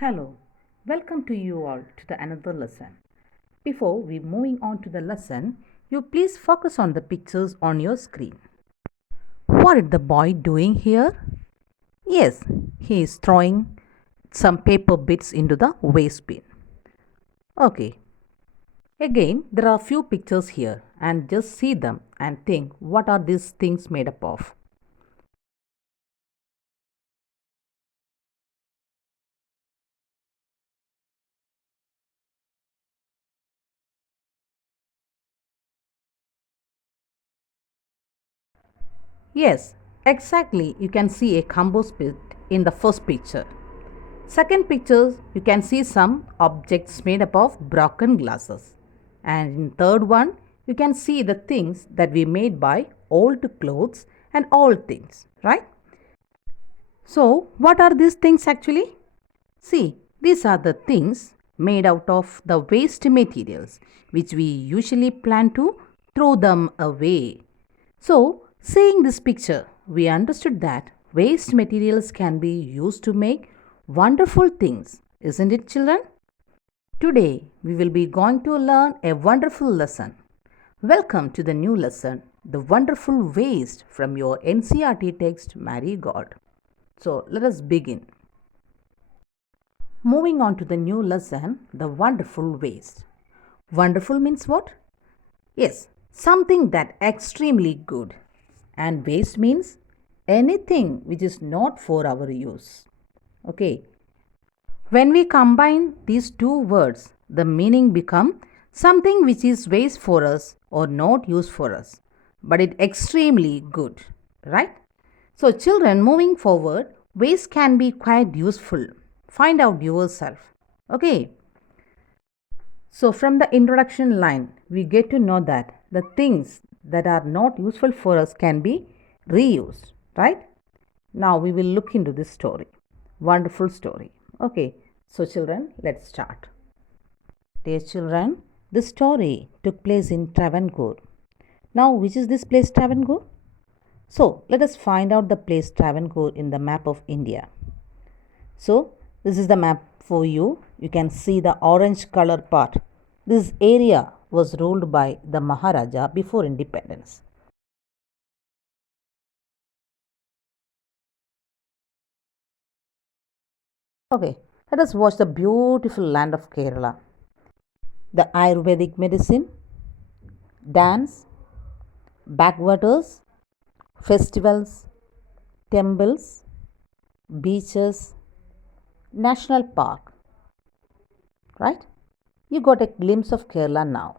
Hello, welcome to you all to the another lesson. Before we moving on to the lesson, you please focus on the pictures on your screen. What is the boy doing here? Yes, he is throwing some paper bits into the waste bin. Okay. Again, there are few pictures here and just see them and think what are these things made up of? Yes, exactly. You can see a compost pit in the first picture. Second picture, you can see some objects made up of broken glasses. And in third one, you can see the things that we made by old clothes and old things, right? So, what are these things actually? See, these are the things made out of the waste materials which we usually plan to throw them away. So, seeing this picture, we understood that waste materials can be used to make wonderful things, isn't it, children? Today, we will be going to learn a wonderful lesson. Welcome to the new lesson, The Wonderful Waste from your NCRT text, Mary God. So, let us begin. Moving on to the new lesson, The Wonderful Waste. Wonderful means what? Yes, something that extremely good. And waste means anything which is not for our use. Okay. When we combine these two words, the meaning become something which is waste for us or not used for us, but it extremely good, right? So children, moving forward, waste can be quite useful. Find out yourself. Okay. So, from the introduction line, we get to know that the things that are not useful for us can be reused, right? Now, we will look into this story. Wonderful story. Okay, so, children, let's start. Dear children, this story took place in Travancore. Now, which is this place, Travancore? So, let us find out the place Travancore in the map of India. So, this is the map for you. You can see the orange color part. This area was ruled by the Maharaja before independence. Okay, let us watch the beautiful land of Kerala. The Ayurvedic medicine, dance, backwaters, festivals, temples, beaches, national park. Right? You got a glimpse of Kerala now.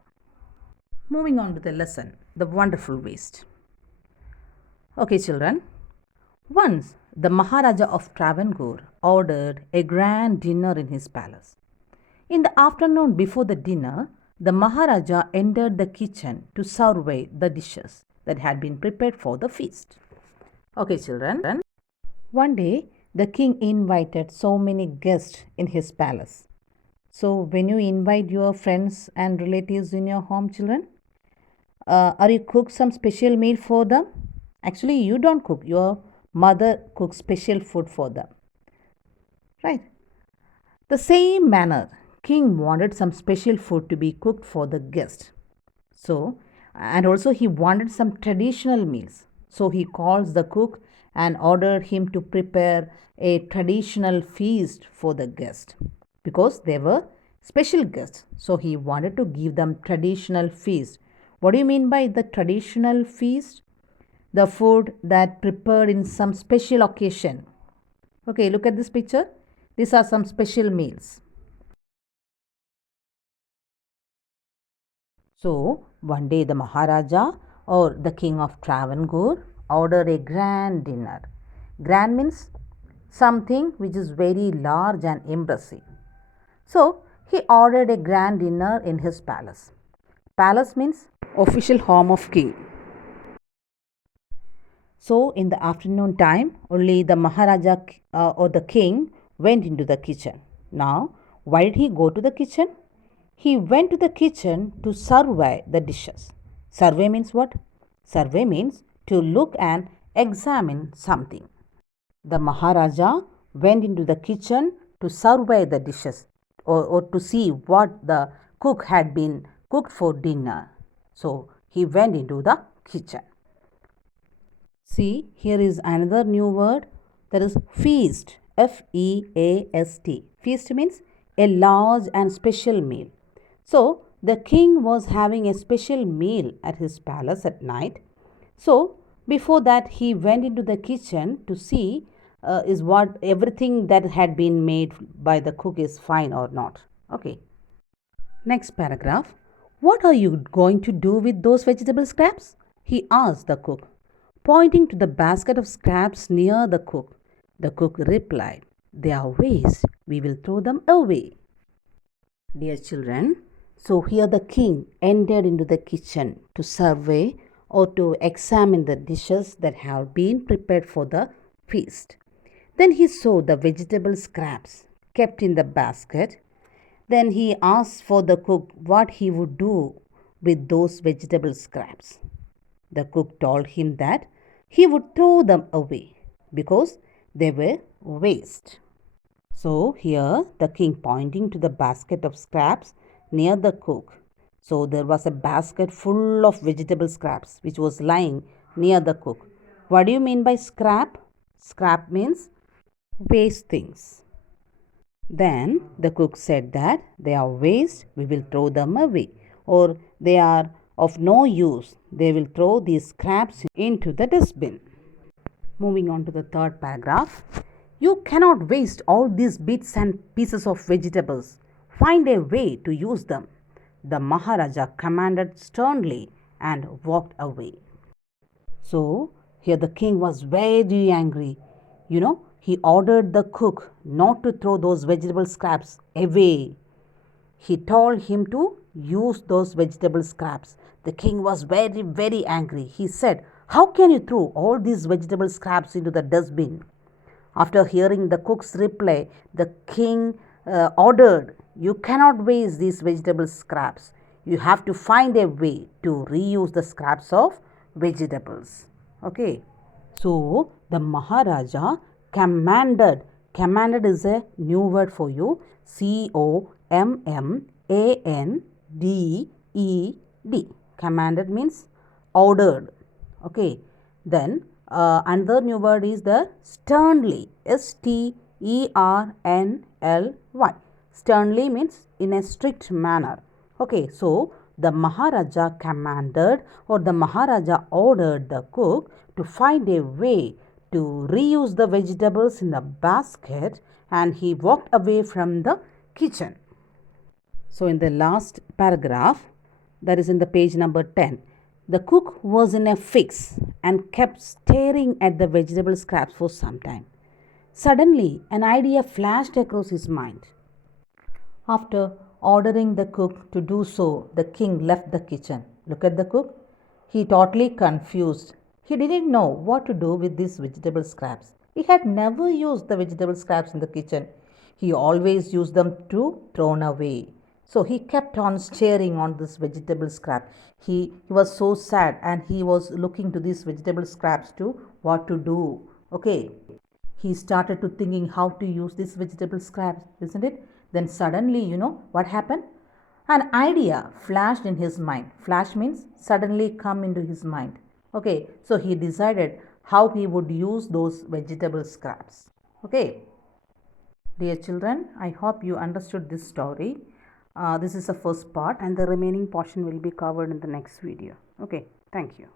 Moving on to the lesson, the wonderful waste. Okay, children. Once the Maharaja of Travancore ordered a grand dinner in his palace. In the afternoon before the dinner, the Maharaja entered the kitchen to survey the dishes that had been prepared for the feast. Okay, children. One day, the king invited so many guests in his palace. So, when you invite your friends and relatives in your home, children, are you cook some special meal for them? Actually, you don't cook. Your mother cooks special food for them. Right? The same manner, king wanted some special food to be cooked for the guest. So, and also he wanted some traditional meals. So he calls the cook and ordered him to prepare a traditional feast for the guest because they were special guests. So he wanted to give them traditional feast. What do you mean by the traditional feast? The food that prepared in some special occasion. Okay, look at this picture. These are some special meals. So, one day the Maharaja or the king of Travancore ordered a grand dinner. Grand means something which is very large and impressive. So, he ordered a grand dinner in his palace. Palace means official home of king. So, in the afternoon time, only the Maharaja or the king went into the kitchen. Now, why did he go to the kitchen? He went to the kitchen to survey the dishes. Survey means what? Survey means to look and examine something. The Maharaja went into the kitchen to survey the dishes or to see what the cook had been cooked for dinner. So he went into the kitchen. See, here is another new word, that is feast. F-E-A-S-T. Feast means a large and special meal. So the king was having a special meal at his palace at night. So before that he went into the kitchen to see is what everything that had been made by the cook is fine or not. Okay. Next paragraph. What are you going to do with those vegetable scraps? He asked the cook, pointing to the basket of scraps near the cook. The cook replied, they are waste. We will throw them away. Dear children, so here the king entered into the kitchen to survey or to examine the dishes that have been prepared for the feast. Then he saw the vegetable scraps kept in the basket. Then he asked for the cook what he would do with those vegetable scraps. The cook told him that he would throw them away because they were waste. So here the king pointing to the basket of scraps near the cook. So there was a basket full of vegetable scraps which was lying near the cook. What do you mean by scrap? Scrap means waste things. Then the cook said that they are waste, we will throw them away, or they are of no use, they will throw these scraps into the dustbin. Moving on to the third paragraph. You cannot waste all these bits and pieces of vegetables. Find a way to use them. The Maharaja commanded sternly and walked away. So here the king was very angry. He ordered the cook not to throw those vegetable scraps away. He told him to use those vegetable scraps. The king was very, very angry. He said, how can you throw all these vegetable scraps into the dustbin? After hearing the cook's reply, the king ordered, you cannot waste these vegetable scraps. You have to find a way to reuse the scraps of vegetables. Okay. So the Maharaja commanded. Commanded is a new word for you. C-O-M-M-A-N-D-E-D. Commanded means ordered. Okay. Then another new word is the sternly. S-T-E-R-N-L-Y. Sternly means in a strict manner. Okay. So the Maharaja commanded or the Maharaja ordered the cook to find a way to reuse the vegetables in the basket, and he walked away from the kitchen. So in the last paragraph, that is in the page number 10, the cook was in a fix and kept staring at the vegetable scraps for some time. Suddenly, an idea flashed across his mind. After ordering the cook to do so, the king left the kitchen. Look at the cook. He totally confused. He didn't know what to do with these vegetable scraps. He had never used the vegetable scraps in the kitchen. He always used them to thrown away. So he kept on staring on this vegetable scrap. He was so sad and he was looking to these vegetable scraps to what to do. Okay. He started to thinking how to use these vegetable scraps, isn't it? Then suddenly, what happened? An idea flashed in his mind. Flash means suddenly come into his mind. Okay, so he decided how he would use those vegetable scraps. Okay, dear children, I hope you understood this story. This is the first part and the remaining portion will be covered in the next video. Okay, thank you.